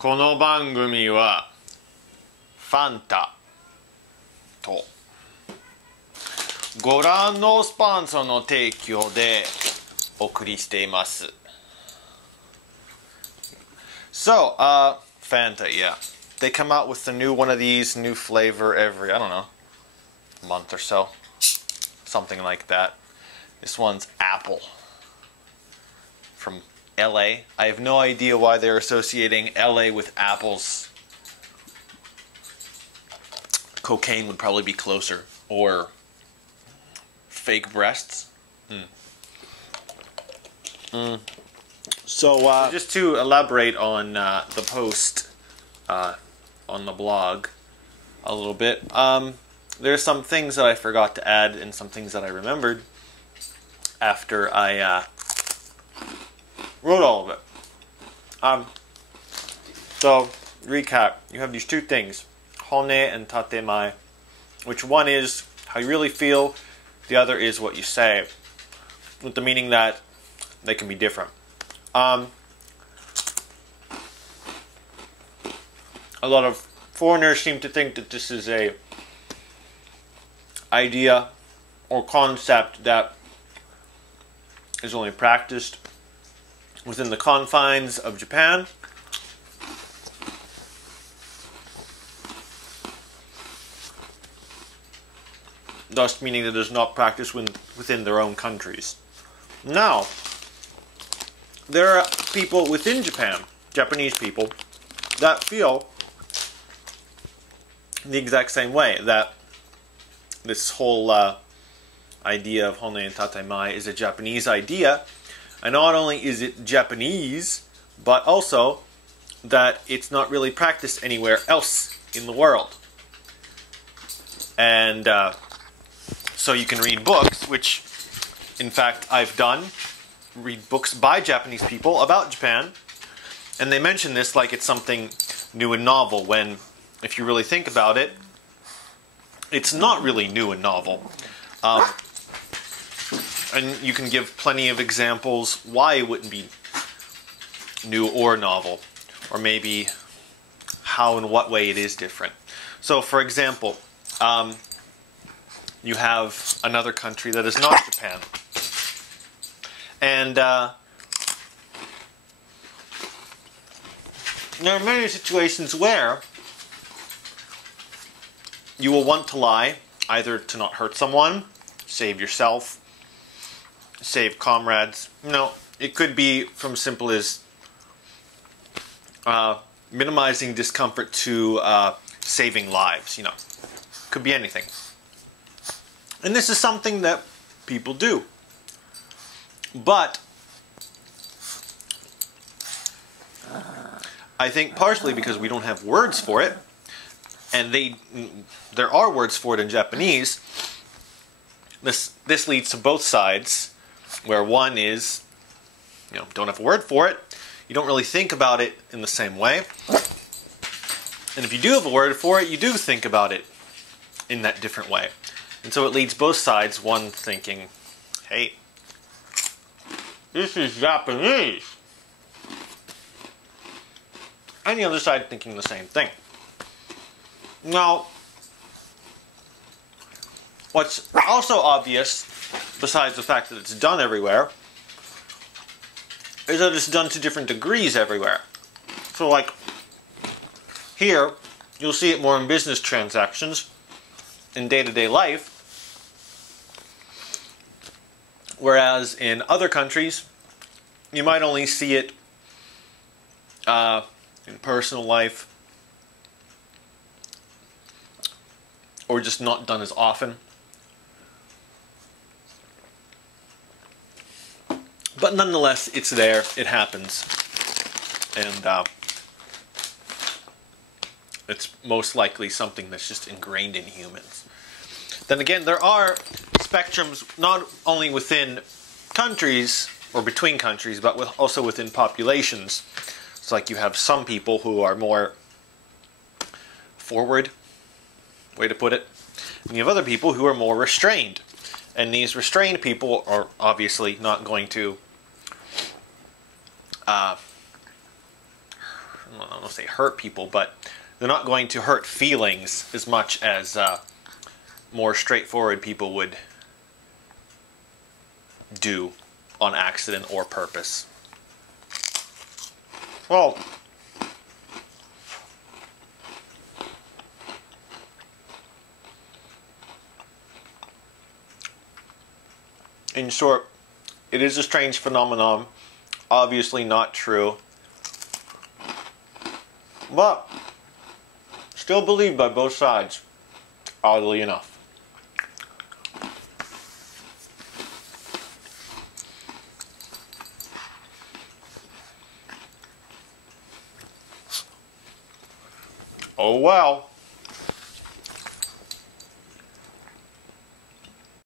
この番組はファンタとご覧のスポンサーの提供でお送りしています。So, Fanta, yeah. They come out with a new one of these, new flavor every, I don't know, month or so. Something like that. This one's Apple. From LA. I have no idea why they're associating LA with apples. Cocaine would probably be closer. Or fake breasts. So just to elaborate on the post on the blog a little bit, there's some things that I forgot to add and some things that I remembered after I wrote all of it. So, recap. You have these two things, Honne and Tatemae, which one is how you really feel, the other is what you say, with the meaning that they can be different. A lot of foreigners seem to think that this is a idea or concept that is only practiced within the confines of Japan. Thus meaning that it is not practiced within their own countries. Now, there are people within Japan, Japanese people, that feel the exact same way, that this whole idea of Honne and Tatemae is a Japanese idea, and not only is it Japanese, but also that it's not really practiced anywhere else in the world. And so you can read books, which in fact I've done, read books by Japanese people about Japan, and they mention this like it's something new and novel, when if you really think about it, it's not really new and novel. And you can give plenty of examples why it wouldn't be new or novel, or maybe how and what way it is different. So, for example, you have another country that is not Japan. And there are many situations where you will want to lie, either to not hurt someone, save yourself, save comrades. No, it could be from simple as minimizing discomfort to saving lives, you know. Could be anything. And this is something that people do. But I think partially because we don't have words for it, and there are words for it in Japanese, this leads to both sides, where one is, you know, don't have a word for it, you don't really think about it in the same way, and if you do have a word for it, you do think about it in that different way. And so it leads both sides, one thinking, hey, this is Japanese, and the other side thinking the same thing. Now, what's also obvious, besides the fact that it's done everywhere, is that it's done to different degrees everywhere. So, like, here, you'll see it more in business transactions, in day-to-day life, whereas in other countries, you might only see it in personal life, or just not done as often. But nonetheless, it's there, it happens, and it's most likely something that's just ingrained in humans. Then again, there are spectrums not only within countries, or between countries, but also within populations. It's like you have some people who are more forward, way to put it, and you have other people who are more restrained. And these restrained people are obviously not going to I don't want to say hurt people, but they're not going to hurt feelings as much as more straightforward people would do on accident or purpose. Well, in short, it is a strange phenomenon, obviously not true, but still believed by both sides, oddly enough. Oh well.